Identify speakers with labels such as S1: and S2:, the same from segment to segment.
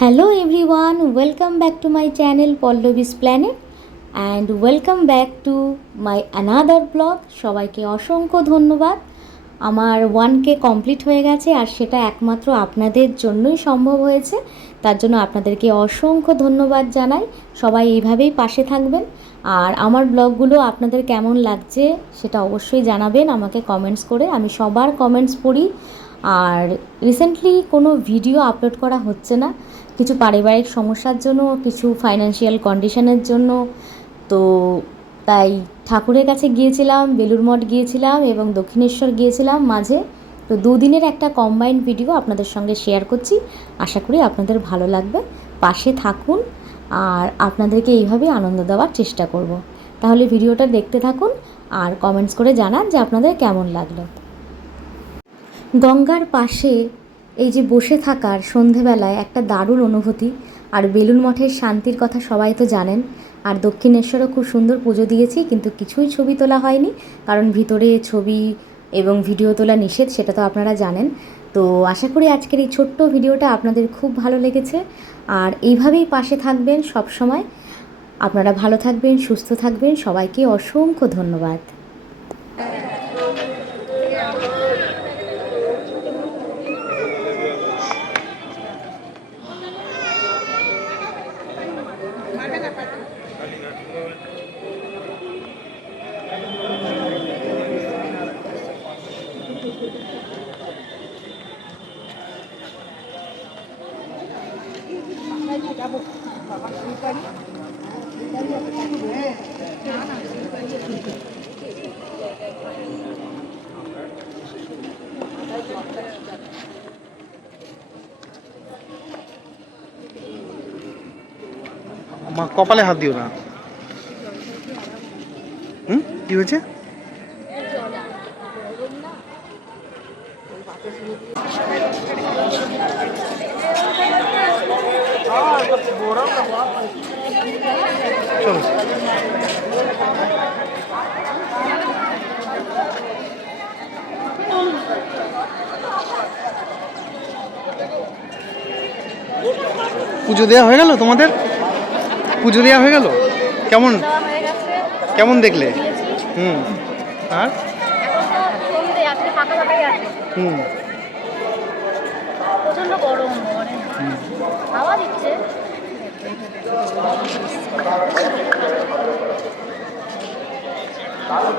S1: Hello everyone, welcome back to my channel Pallavi's Planet and welcome back to my another blog সবাইকে অসংখ্য ধন্যবাদ। আমার one কে complete হয়ে গেছে আর সেটা একমাত্র আপনাদের জন্যই সম্ভব হয়েছে। তার জন্য আপনাদেরকে অসংখ্য ধন্যবাদ জানাই। সবাই এইভাবেই পাশে থাকবেন। আর আমার ব্লগগুলো আপনাদের কেমন লাগছে সেটা অবশ্যই জানাবেন। আমাকে কমেন্টস করে আমি সবার কমেন্টস পড়ি। আর রিসেন্টলি কোনো ভিডিও আপলোড করা হচ্ছে না। কিছু পারিবারিক সমস্যার জন্য, কিছু ফাইন্যান্সিয়াল কন্ডিশনের জন্য। তো তাই ঠাকুরের কাছে গিয়েছিলাম, বেলুর মঠ গিয়েছিলাম এবং দক্ষিণেশ্বর গিয়েছিলাম মাঝে। তো দুদিনের একটা কম্বাইন্ড ভিডিও আপনাদের সঙ্গে শেয়ার করছি। আশা করি আপনাদের ভালো লাগবে। পাশে থাকুন আর আপনাদেরকে এইভাবেই আনন্দ দেওয়ার চেষ্টা করব। তাহলে ভিডিওটা দেখতে থাকুন আর কমেন্টস করে জানান যে আপনাদের কেমন লাগল। গঙ্গার পাশে এই যে বসে থাকার সন্ধেবেলায় একটা দারুণ অনুভূতি, আর বেলুন মঠের শান্তির কথা সবাই তো জানেন। আর দক্ষিণেশ্বরও খুব সুন্দর পুজো দিয়েছি, কিন্তু কিছুই ছবি তোলা হয়নি, কারণ ভিতরে ছবি এবং ভিডিও তোলা নিষেধ, সেটা তো আপনারা জানেন। তো আশা করি আজকের এই ছোট্ট ভিডিওটা আপনাদের খুব ভালো লেগেছে। আর এইভাবেই পাশে থাকবেন সব সময় আপনারা ভালো থাকবেন, সুস্থ থাকবেন। সবাইকে অসংখ্য ধন্যবাদ।
S2: মা কপালে হাত দিও না। হুম? কি হয়েছে? পুজো দেওয়া হয়ে গেল তোমাদের? পুজো দেওয়া হয়ে গেল? কেমন? কেমন দেখলে? হুম। আর?
S3: 찾아 해야지.
S2: 응.
S3: 보존력
S2: 어려운 거래. 나와 있지. 나도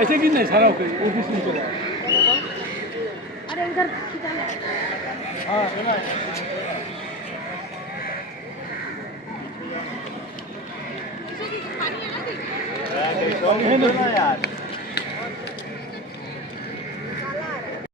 S4: ऐसे की नहीं सारा होकर वो भी सुन कर
S3: अरे उधर
S4: हाँ है ना